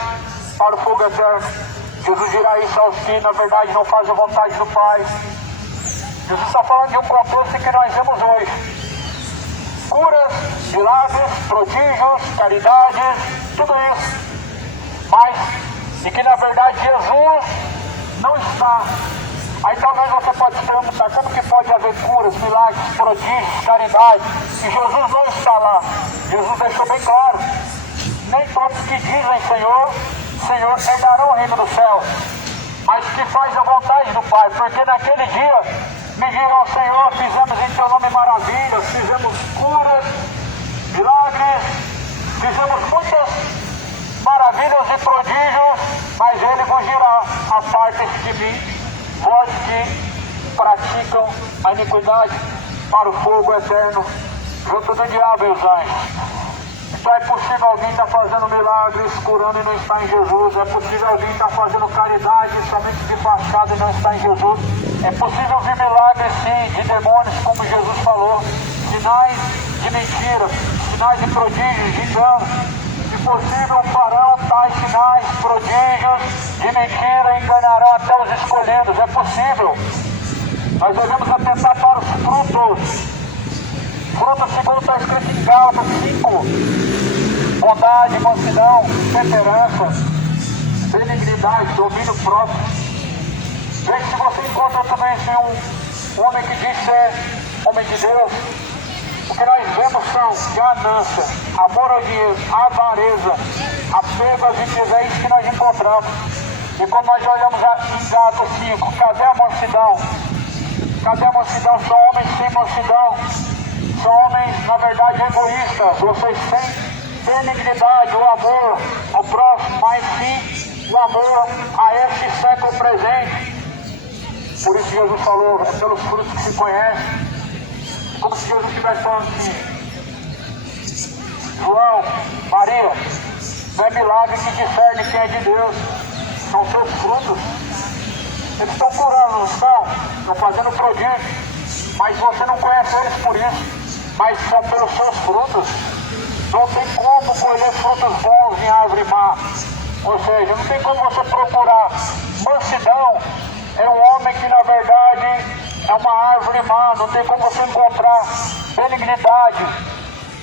para o fogo eterno. Jesus dirá isso aos que, na verdade, não fazem a vontade do Pai. Jesus está falando de um contexto que nós vemos hoje: curas, milagres, prodígios, caridades, tudo isso. Mas, e que, na verdade, Jesus não está. Aí talvez você pode se perguntar: como que pode haver curas, milagres, prodígios, caridade, e Jesus não está lá? Jesus deixou bem claro: nem todos que dizem Senhor, Senhor, herdarão o reino do céu, mas que faz a vontade do Pai. Porque naquele dia me dirão: Senhor, fizemos em teu nome maravilhas, fizemos curas, milagres, fizemos muitas maravilhas e prodígios. Mas ele vos dirá: apartem-se de mim, vós que praticam a iniquidade, para o fogo eterno, junto do diabo e os anjos. Então é possível alguém estar fazendo milagres, curando e não estar em Jesus. É possível alguém estar fazendo caridade somente de fachada e não estar em Jesus. É possível ver milagres, sim, de demônios, como Jesus falou, sinais de mentira, sinais de prodígios, de engano. Se possível, farão tais sinais, prodígios de mentira, e enganarão até os escolhidos. É possível. Nós devemos atentar para os frutos. Frutos, segundo está escrito em Gálatas 5: bondade, mansidão, temperança, benignidade, domínio próprio. Veja se você encontra também um homem que diz ser homem de Deus. O que nós vemos são ganância, amor ao dinheiro, avareza, apego às riquezas. É isso que nós encontramos. E quando nós olhamos em Gálatas 5, cadê a mansidão? Cadê a mansidão? São homens sem mansidão. São homens, na verdade, egoístas. Vocês sem benignidade, o amor ao próximo, mas sim o amor a este século presente. Por isso Jesus falou: é pelos frutos que se conhece. Como se Jesus estivesse falando assim: João, Maria, não é milagre que discerne quem é de Deus, são seus frutos. Eles estão curando, não estão? Estão fazendo prodígio, mas você não conhece eles por isso, mas são pelos seus frutos. Não tem como colher frutos bons em árvore má. Ou seja, não tem como você procurar mansidão é um homem que, na verdade, é uma árvore má. Não tem como você encontrar benignidade,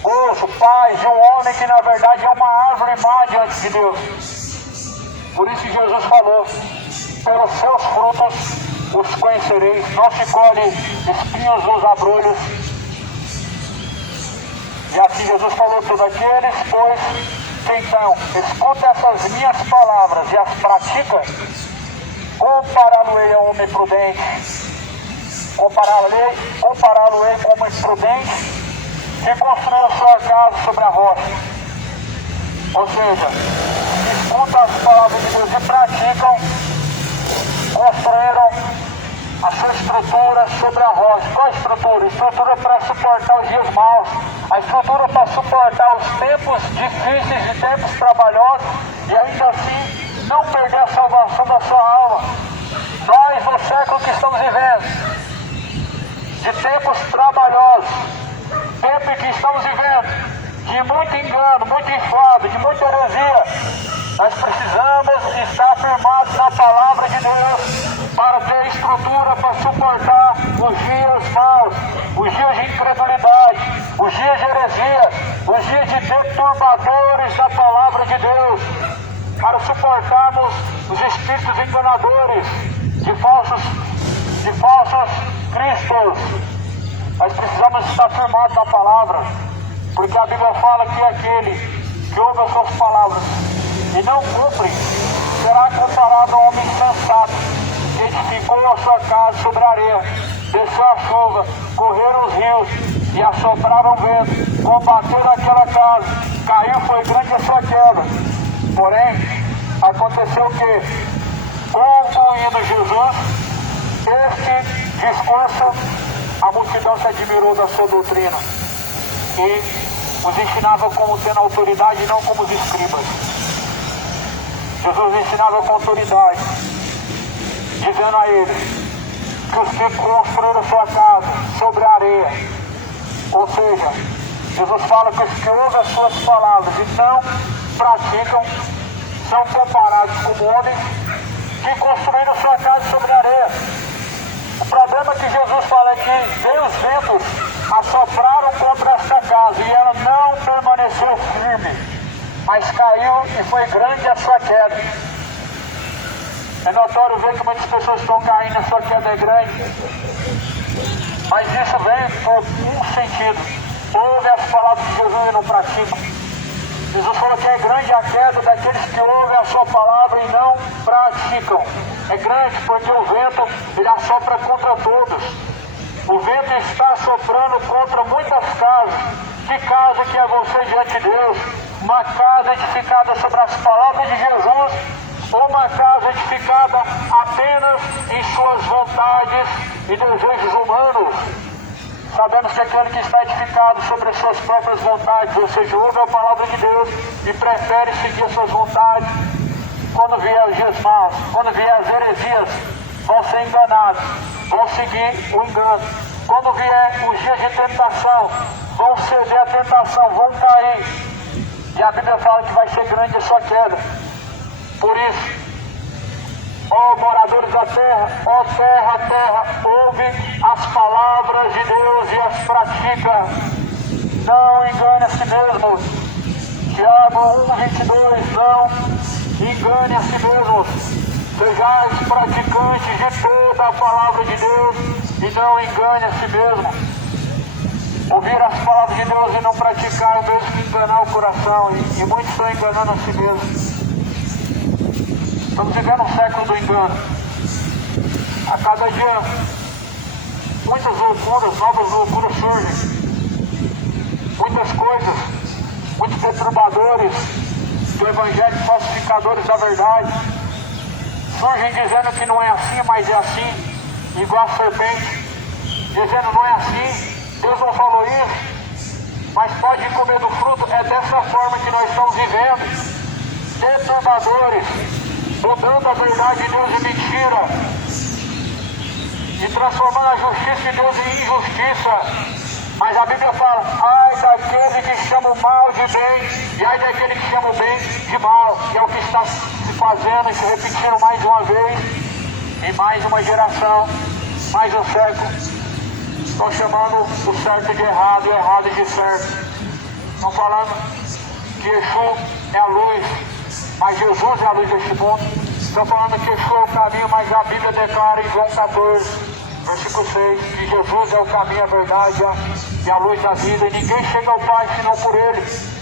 gozo, paz de um homem que, na verdade, é uma árvore má diante de Deus. Por isso Jesus falou: pelos seus frutos os conhecereis. Não se colhe espinhos nos abrolhos. E aqui Jesus falou: todos aqueles, pois, que então escutam essas minhas palavras e as praticam, compará-lo-ei ao homem prudente, compará-lo-ei como imprudente que construiu a sua casa sobre a rocha. Ou seja, escutam as palavras de Deus e praticam, construíram a sua estrutura sobre a rocha. Qual a estrutura? A estrutura para suportar os dias maus, a estrutura para suportar os tempos difíceis e tempos trabalhosos, e ainda assim não perder a salvação da sua alma. Nós, no século que estamos vivendo, de tempos trabalhosos, tempo em que estamos vivendo de muito engano, muito enfado, de muita heresia, nós precisamos estar firmados na palavra de Deus para ter estrutura para suportar os dias maus, os dias de incredulidade, os dias de heresia, os dias de deturbadores da palavra de Deus, para suportarmos os espíritos enganadores de falsos cristos. Nós precisamos estar firmados na palavra, porque a Bíblia fala que aquele que ouve as suas palavras e não cumpre será comparado a um homem insensato que edificou a sua casa sobre a areia, desceu a chuva, correram os rios e assopraram o vento, combateram aquela casa, caiu, foi grande a sua queda. Porém, aconteceu que, concluindo Jesus este discurso, a multidão se admirou da sua doutrina e os ensinava como tendo autoridade e não como os escribas. Jesus ensinava com autoridade, dizendo a eles que os que construíram sua casa sobre a areia, ou seja, Jesus fala que os que ouvem as suas palavras e não praticam são comparados com homens que construíram sua casa sobre a areia. O problema que Jesus fala é que veio os ventos, assopraram contra esta casa e ela não permaneceu firme, mas caiu e foi grande a sua queda. É notório ver que muitas pessoas estão caindo, a sua queda é grande, mas isso vem por um sentido: ouvem as palavras de Jesus e não praticam. Jesus falou que é grande a queda daqueles que ouvem a sua palavra e não praticam. É grande porque o vento ele assopra contra todos. O vento está soprando contra muitas casas. Que casa que é você diante de Deus? Uma casa edificada sobre as palavras de Jesus ou uma casa edificada apenas em suas vontades e desejos humanos? Sabemos que aquele que está edificado sobre as suas próprias vontades, ou seja, ouve a palavra de Deus e prefere seguir as suas vontades, quando vier os dias maus, quando vier as heresias, vão ser enganados, vão seguir o engano. Quando vier os dias de tentação, vão ceder à tentação, vão cair. E a Bíblia fala que vai ser grande a sua queda. Por isso, ó moradores da terra, ó terra, ouve as palavras de Deus e as pratica. Não engane a si mesmo. Tiago 1:22, não engane a si mesmo. Sejais praticantes de toda a palavra de Deus e não engane a si mesmo. Ouvir as palavras de Deus e não praticar é o mesmo que enganar o coração, e muitos estão enganando a si mesmos. Estamos vivendo um século do engano. A cada dia, muitas loucuras, novas loucuras surgem. Muitas coisas, muitos perturbadores do Evangelho, falsificadores da verdade, surgem dizendo que não é assim, mas é assim, igual a serpente, dizendo não é assim, Deus não falou isso, mas pode comer do fruto. É dessa forma que nós estamos vivendo. Perturbadores, mudando a verdade de Deus em mentira e transformando a justiça de Deus em injustiça. Mas a Bíblia fala: ai daquele que chama o mal de bem e ai daquele que chama o bem de mal. E é o que está se fazendo e se repetindo mais uma vez em mais uma geração, mais um século. Estão chamando o certo de errado e o errado de certo. Estão falando que Exu é a luz, mas Jesus é a luz deste mundo. Estão falando que Exu é o caminho, mas a Bíblia declara em João 14, versículo 6, que Jesus é o caminho, a verdade e a luz da vida, e ninguém chega ao Pai senão por Ele.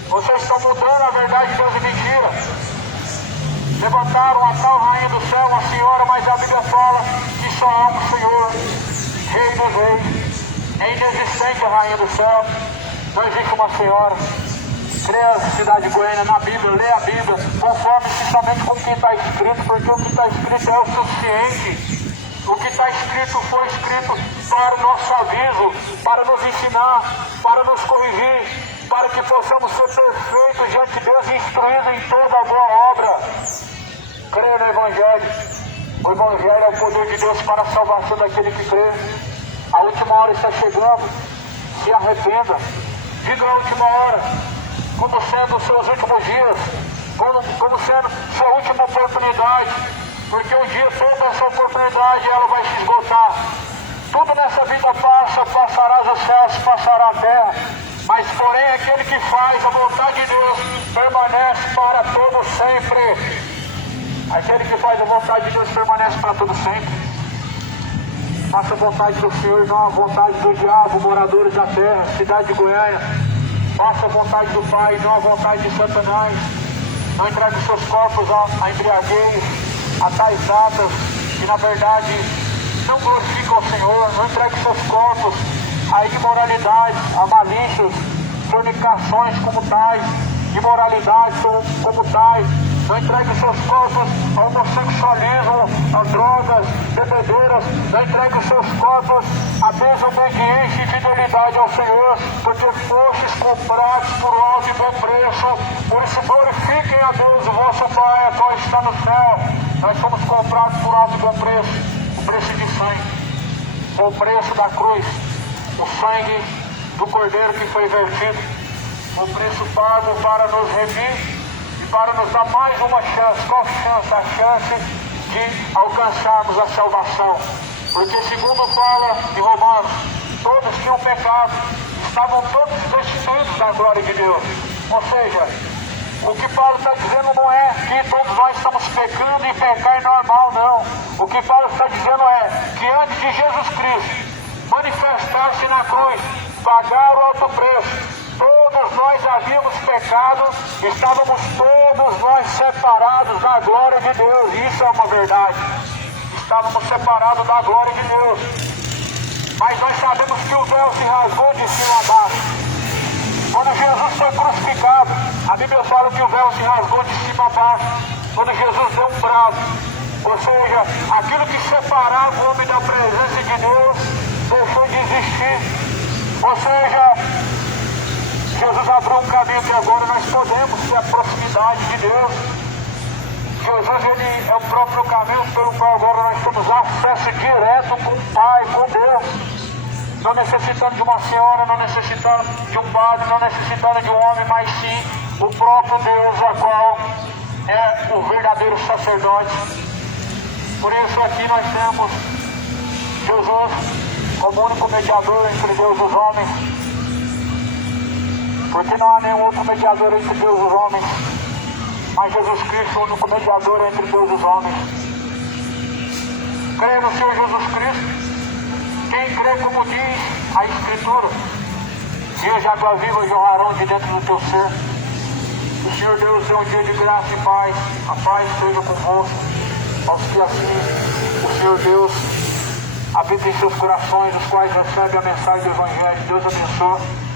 Vocês estão mudando a verdade de Deus em mentira. Levantaram a tal rainha do céu, a senhora, mas a Bíblia fala que só há um Senhor. Rei dos reis, é inexistente a rainha do céu, não existe uma senhora. Creia, cidade de Goiânia, na Bíblia, lê a Bíblia, conforme-se somente com o que está escrito, porque o que está escrito é o suficiente. O que está escrito foi escrito para o nosso aviso, para nos ensinar, para nos corrigir, para que possamos ser perfeitos diante de Deus e instruídos em toda a boa obra. Creia no Evangelho. O Evangelho é o poder de Deus para a salvação daquele que crê. A última hora está chegando. Se arrependa. Diga a última hora, como sendo os seus últimos dias, como sendo sua última oportunidade. Porque um dia toda essa oportunidade ela vai se esgotar. Tudo nessa vida passa, passarás os céus, passará a terra. Mas porém aquele que faz a vontade de Deus permanece para todo sempre. Aquele que faz a vontade de Deus permanece para todo sempre. Faça a vontade do Senhor, não a vontade do diabo, moradores da terra, cidade de Goiânia. Faça a vontade do Pai, não a vontade de Satanás. Não entregue seus corpos a embriaguez, a tais datas que na verdade não glorificam o Senhor. Não entregue seus corpos a imoralidade, a malícias, fornicações como tais, imoralidade como tais. Não entregue seus corpos ao homossexualismo, a drogas, bebedeiras. Não entregue seus corpos à desobediência e fidelidade ao Senhor, porque fostes comprados por alto e bom preço. Por isso glorifiquem a Deus, o vosso Pai, a qual está no céu. Nós fomos comprados por alto e bom preço, o preço de sangue, o preço da cruz, o sangue do Cordeiro que foi vertido, o preço pago para nos remir, para nos dar mais uma chance. Qual chance? A chance de alcançarmos a salvação. Porque segundo fala em Romanos, todos tinham pecado, estavam todos destituídos da glória de Deus. Ou seja, o que Paulo está dizendo não é que todos nós estamos pecando e pecar é normal, não. O que Paulo está dizendo é que antes de Jesus Cristo manifestar-se na cruz, pagar o alto preço, todos nós havíamos pecado, estávamos todos nós separados da glória de Deus. Isso é uma verdade. Estávamos separados da glória de Deus. Mas nós sabemos que o véu se rasgou de cima a baixo. Quando Jesus foi crucificado, a Bíblia fala que o véu se rasgou de cima a baixo. Quando Jesus deu um brado. Ou seja, aquilo que separava o homem da presença de Deus deixou de existir. Ou seja, Jesus abriu um caminho que agora nós podemos ter a proximidade de Deus. Jesus, ele é o próprio caminho pelo qual agora nós temos acesso direto com o Pai, com Deus. Não necessitando de uma senhora, não necessitando de um padre, não necessitando de um homem, mas sim o próprio Deus, a qual é o verdadeiro sacerdote. Por isso aqui nós temos Jesus como único mediador entre Deus e os homens. Porque não há nenhum outro mediador entre Deus e os homens, mas Jesus Cristo é o único mediador entre Deus e os homens. Creia no Senhor Jesus Cristo. Quem crê como diz a Escritura, dias de água viva jorrarão de dentro do teu ser. O Senhor Deus dê um dia de graça e paz. A paz esteja convosco. Aos que assim o Senhor Deus habita em seus corações, os quais recebem a mensagem do Evangelho. Deus abençoe.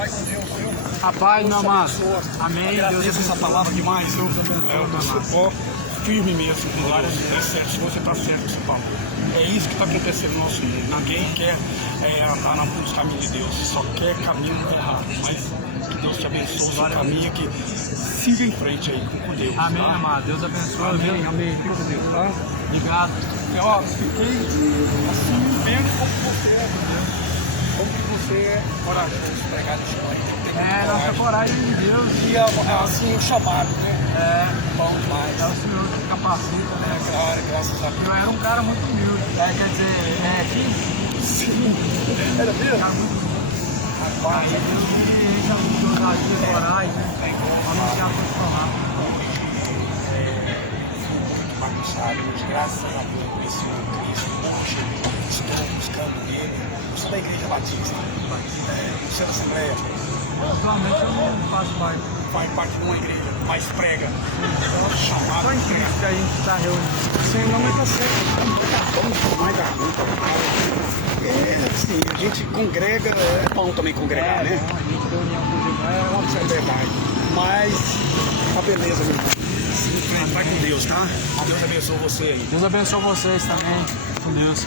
Vai com Deus, viu? A paz, meu amado. Amém. Deus Agradeço essa palavra demais, viu? Ó, firme mesmo, com Deus. É certo, se você está certo, você fala. É isso que está acontecendo no nosso mundo. Ninguém quer andar nos caminhos de Deus, só quer caminho errado. Mas que Deus te abençoe, seu caminho, que siga em frente aí com Deus. Amém, tá? amado. Deus abençoe. Amém, amém. Fica com Deus, tá? Obrigado. Ó, fiquei assim, vendo como você é, entendeu? Como que você é corajoso, pregar nesse país. Nossa coragem de Deus. E assim, o chamado, né? Bom demais. É o Senhor que capacita, né? Glória, graças a Deus. Eu era um cara muito humilde. Quer dizer, Sim. Era mesmo? cara muito humilde. Aí Deus me ajudou a dar coragem, né? Anunciar a sua palavra. Bagunçado, mas graças a Deus, por esse Senhor Cristo, estou buscando Ele. Eu sou da Igreja Batista, no centro da Assembleia, Atualmente eu não faço parte. faz parte de uma igreja, mas prega. Chamado Só em de pregar. Cristo que a gente está reunido. Sim, não é você. Não é garganta. Assim, a gente congrega, é bom também congregar, né? A gente reunião com o Isso é verdade. Mas, a beleza, meu irmão. Vai com Deus, tá? Deus abençoe você aí. Deus abençoe vocês também. Com Deus.